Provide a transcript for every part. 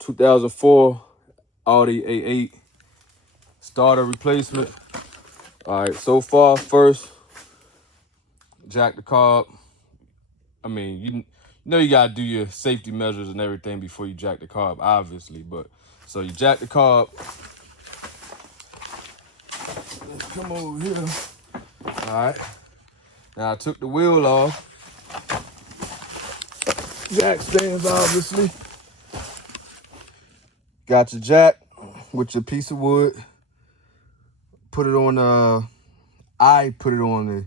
2004 Audi A8 starter replacement. All right, so far, first, jack the carb. I mean, you know you gotta do your safety measures and everything before you jack the carb, obviously. But so you jack the carb. Let's come over here. All right. Now I took the wheel off. Jack stands, obviously. Got your jack with your piece of wood. Put it on. I put it on the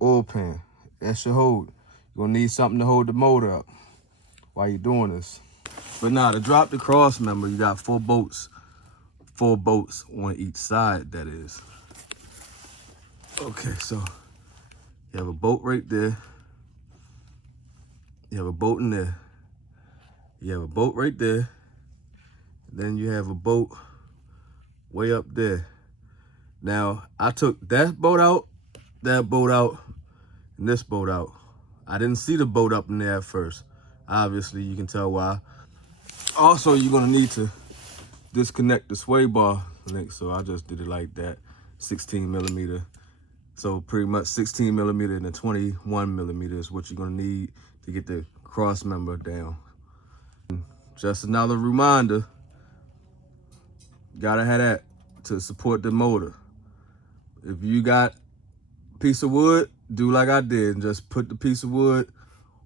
oil pan. That should hold. You're gonna need something to hold the motor up while you're doing this. But now to drop the cross member, you got 4 bolts. 4 bolts on each side, that is. Okay, so you have a bolt right there. You have a bolt in there. You have a bolt right there. Then you have a bolt way up there. Now, I took that bolt out, and this bolt out. I didn't see the bolt up in there at first. Obviously, you can tell why. Also, you're gonna need to disconnect the sway bar link, so I just did it like that, 16 millimeter. So pretty much 16 millimeter and a 21 millimeter is what you're gonna need to get the cross member down. Just another reminder, gotta have that to support the motor. If you got a piece of wood, do like I did and just put the piece of wood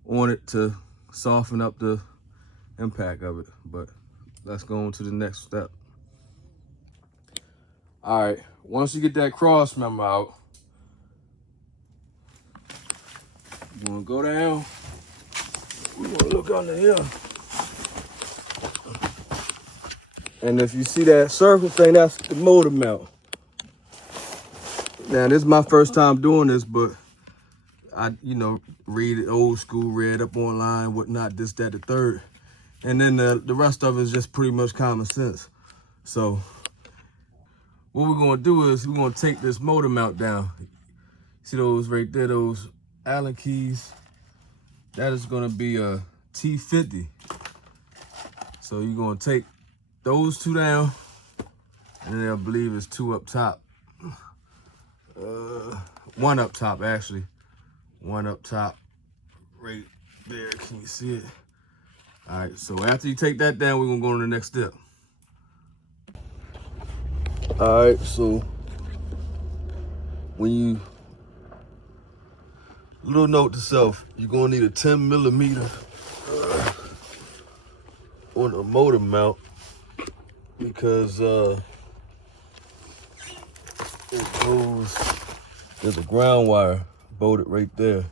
on it to soften up the impact of it. But let's go on to the next step. All right, once you get that cross member out, you're gonna go down. We're gonna look under here. And if you see that circle thing, that's the motor mount. Now, this is my first time doing this, but I, read it old school, read up online, whatnot, this, that, the third. And then the rest of it is just pretty much common sense. So what we're gonna do is we're gonna take this motor mount down. See those right there, those Allen keys? That is gonna be a T50. So you're gonna take those 2 down, and then I believe it's 2 up top. 1 up top, actually. 1 up top, right there. Can you see it? All right, so after you take that down, we're gonna go to the next step. All right, so little note to self, you're gonna need a 10 millimeter on the motor mount because there's a ground wire bolted right there.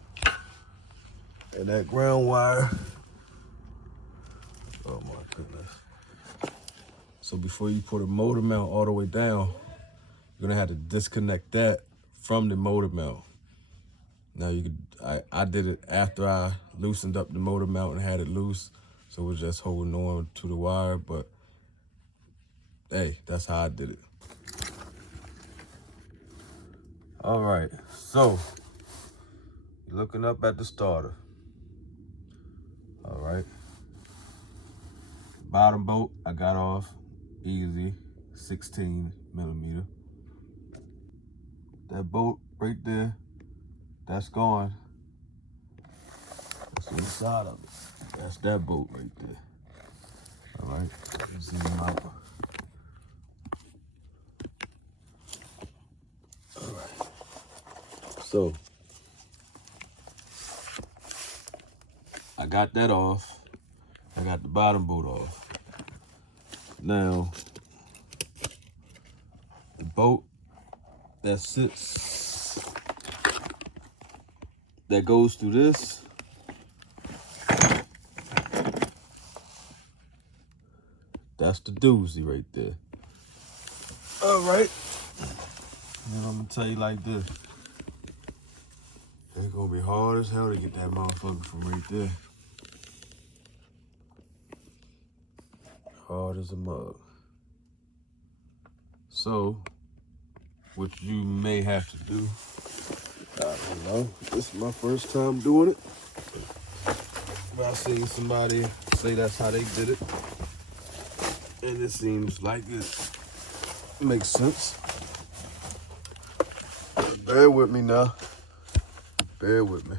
And that ground wire, oh my goodness. So before you put a motor mount all the way down, you're gonna have to disconnect that from the motor mount. Now I did it after I loosened up the motor mount and had it loose. So it was just holding on to the wire, but hey, that's how I did it. All right, so you're looking up at the starter. All right. Bottom bolt I got off easy, 16 millimeter. That bolt right there, that's gone. That's inside of it. That's that bolt right there. All right, zoom out. All right, so I got that off. I got the bottom bolt off. Now, the bolt that sits, that goes through this, that's the doozy right there. All right. And I'm gonna tell you like this. It's gonna be hard as hell to get that motherfucker from right there. Hard as a mug. So, what you may have to do, I don't know, this is my first time doing it. But I seen somebody say that's how they did it. And it seems like it makes sense. Bear with me now. Bear with me.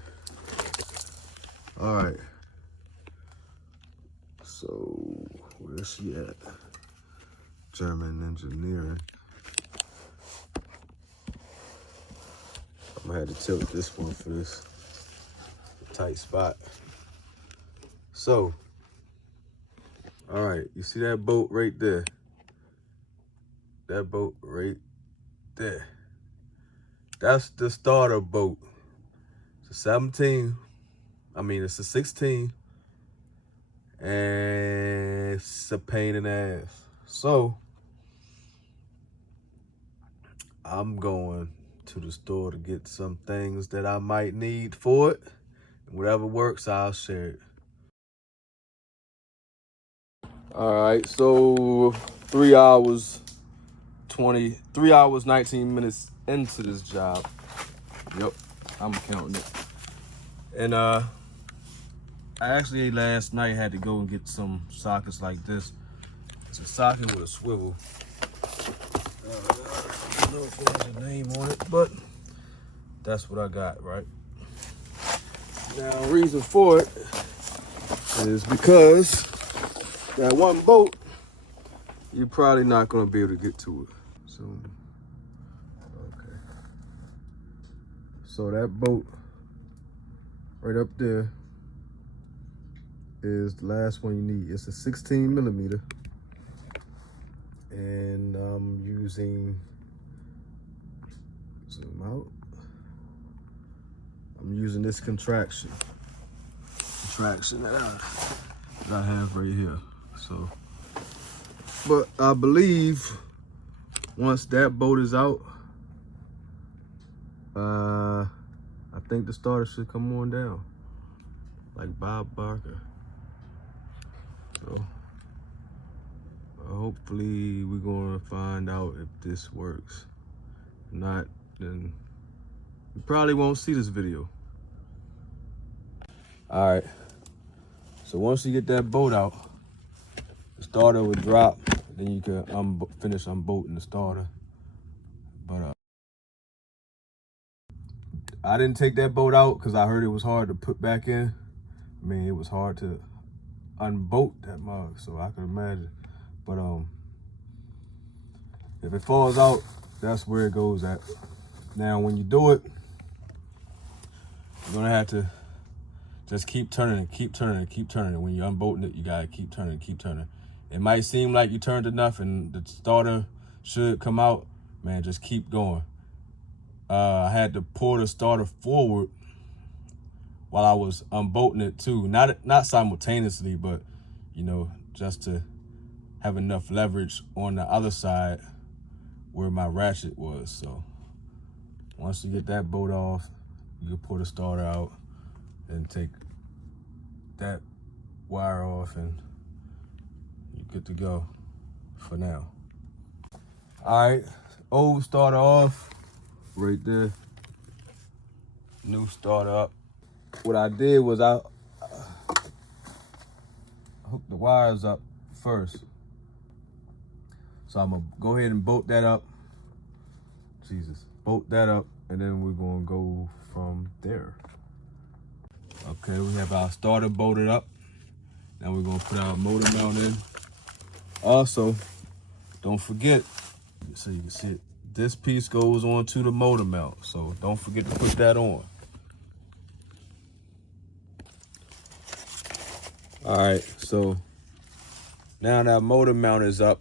All right. So, where's she at? German engineering. I'm gonna have to tilt this one for this tight spot. So, all right, you see that bolt right there? That bolt right there. That's the starter bolt. It's a 17. I mean, it's a 16. And it's a pain in the ass. So, I'm going to the store to get some things that I might need for it. Whatever works, I'll share it. All right, so 3 hours 19 minutes into this job. Yep, I'm counting it. And I actually last night had to go and get some sockets like this. It's a socket with a swivel. I don't know if there's a name on it, but that's what I got, right? Now, the reason for it is because that one bolt, you're probably not gonna be able to get to it. So, okay. So that bolt right up there is the last one you need. It's a 16 millimeter. And I'm using, zoom out. I'm using this contraction that I have right here. So, but I believe once that bolt is out, I think the starter should come on down, like Bob Barker. So hopefully we're gonna find out if this works. If not, then you probably won't see this video. All right, so once you get that bolt out, the starter will drop, then you can finish unbolting the starter. But I didn't take that bolt out because I heard it was hard to put back in. I mean, it was hard to unbolt that mug, so I can imagine. But if it falls out, that's where it goes at. Now, when you do it, you're gonna have to just keep turning it, keep turning it, keep turning it. When you're unbolting it, you gotta keep turning, keep turning. It might seem like you turned enough and the starter should come out. Man, just keep going. I had to pull the starter forward while I was unbolting it too. Not simultaneously, but you know, just to have enough leverage on the other side where my ratchet was. So once you get that bolt off, you can pull the starter out and take that wire off and you're good to go for now. All right, old starter off right there. New starter up. What I did was I hooked the wires up first. So I'm gonna go ahead and bolt that up. Bolt that up, and then we're gonna go from there. Okay, we have our starter bolted up. Now we're gonna put our motor mount in. Also, don't forget, so you can see it, this piece goes on to the motor mount. So don't forget to put that on. All right, so now that motor mount is up,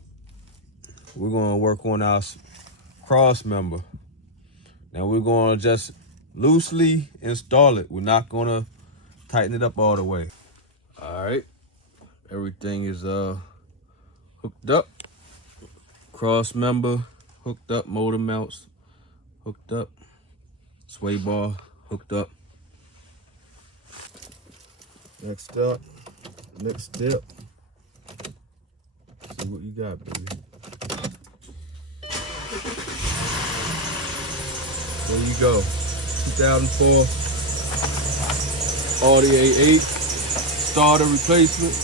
we're gonna work on our cross member. Now we're gonna just loosely install it. We're not gonna tighten it up all the way. All right, everything is hooked up. Cross member hooked up, motor mounts hooked up, sway bar hooked up. Next step. See what you got, baby. There you go. 2004 Audi A8 starter replacement.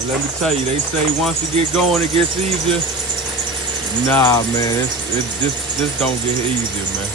And let me tell you, they say once you get going, it gets easier. Nah, man, this don't get easier, man.